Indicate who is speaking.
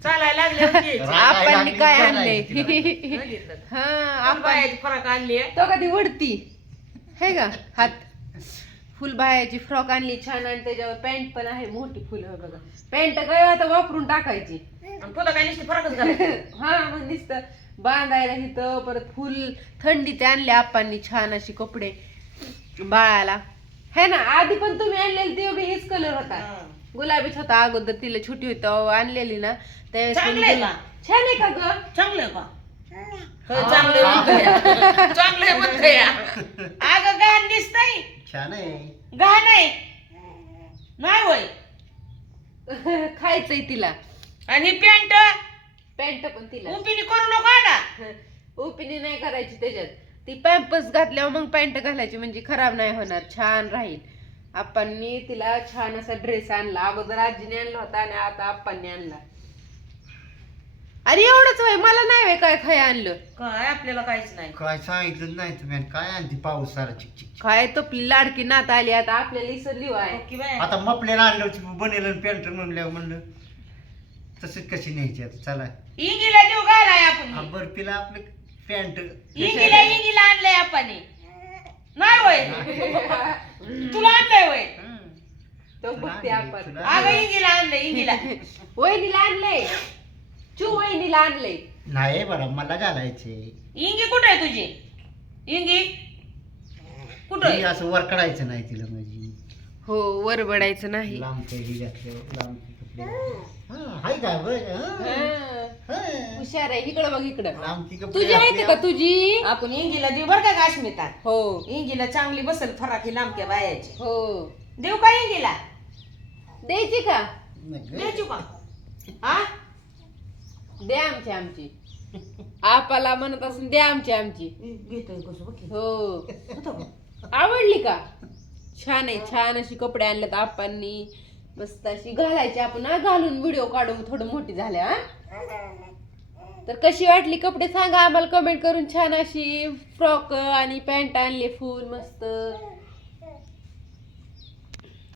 Speaker 1: चालायला लागले
Speaker 2: आपण काय आणले
Speaker 1: बघितलं
Speaker 2: हा
Speaker 1: आपण बायाची फरक आणली
Speaker 2: तो कधी उडती हे का हात फुलबायाची फ्रॉक आणली छान आणि त्याच्यावर पॅन्ट पण आहे मोठी फुल बघा पॅन्ट काय आता वापरून टाकायची
Speaker 1: तुला काय नुसती फरकच घालायची
Speaker 2: हा मग नुसतं बांधायला इथं परत फुल थंडीचे आणले आप्पांनी छान अशी कपडे बाळाला है ना आधी पण तुम्ही आणलेली ते बी हेच कलर होता गुलाबीच होता अगोदर तिला छोटी होती आणलेली ना
Speaker 1: चांगले का
Speaker 2: छान आहे का ग
Speaker 1: चांगलं का चांगले चांगले म्हणते अगं गाण दिसतंय
Speaker 3: छान आहे
Speaker 1: गाण आहे नाही होय
Speaker 2: खायचंय तिला
Speaker 1: आणि पॅन्ट
Speaker 2: पॅन्ट पण तिला
Speaker 1: उपिनी करू नको ना
Speaker 2: ओपिनी नाही करायची त्याच्यात ती पॅम्पस घातल्यावर मग पॅन्ट घालायची म्हणजे खराब नाही होणार छान राहील आप्पांनी तिला छान असा ड्रेस आणला अगोदर आजीने आणला होता आणि आता आप्पांनी आणला अरे एवढंच होय मला नाही होय काय खाय आणलं
Speaker 1: काय आपल्याला काहीच नाही
Speaker 3: काय सांगितलं नाही तुम्ही आणि काय आणते पाऊस सारा चिक चिक चिक.
Speaker 2: काय तो लाडकी नात आली आता आपल्याला इसरली आहे
Speaker 1: की बाय
Speaker 3: आता मपल्याला आणलं बनेल पॅन्ट म्हणलं तसंच कशी न्यायची आता चला
Speaker 1: इंगीला देऊ घालाय
Speaker 3: हा
Speaker 1: आपण
Speaker 3: बर्फीला आपलं पॅन्ट
Speaker 1: इंगीला आणलंय आपण नाही होय तुला आणलंय होय
Speaker 2: तो बघते आपण
Speaker 1: अगं इंगीला आणलंय इंगीला
Speaker 2: वहिनीला आणलंय वहिनीला आणलंय
Speaker 3: नाही बरं मला घालायचे
Speaker 1: इंगी कुठे आहे तुझी इंगी कुठे
Speaker 3: हे असं वर काढायचं नाही तिला म्हणजे
Speaker 2: हो वर बडायचं नाही
Speaker 3: लांब काही घातलं लांब कपडे हा हाय काय
Speaker 2: हुशार आहे इकडं बघ इकडं
Speaker 3: लांबची कपडे
Speaker 2: तुझी आहे का तुझी
Speaker 1: आपण इंगीला देऊ बर का काश्मीरात
Speaker 2: हो
Speaker 1: इंगीला चांगली बसल फराकी लांबक्या बायाची
Speaker 2: हो
Speaker 1: देऊ का इंगीला
Speaker 2: द्यायची का
Speaker 1: द्यायची का हा
Speaker 2: द्या आमची आपाला म्हणत असून द्या आमची
Speaker 1: घेतोय कसं बघ की.
Speaker 2: हो
Speaker 1: होतं का?
Speaker 2: आवडली का छान आहे छान अशी कपडे आणलेत आपांनी मस्त अशी घालायची आपण हा, घालून व्हिडिओ काढू थोडं मोठी झाल्या हा तर कशी वाटली कपडे सांगा आम्हाला कमेंट करून छान अशी फ्रॉक आणि पॅन्ट आणले फुल मस्त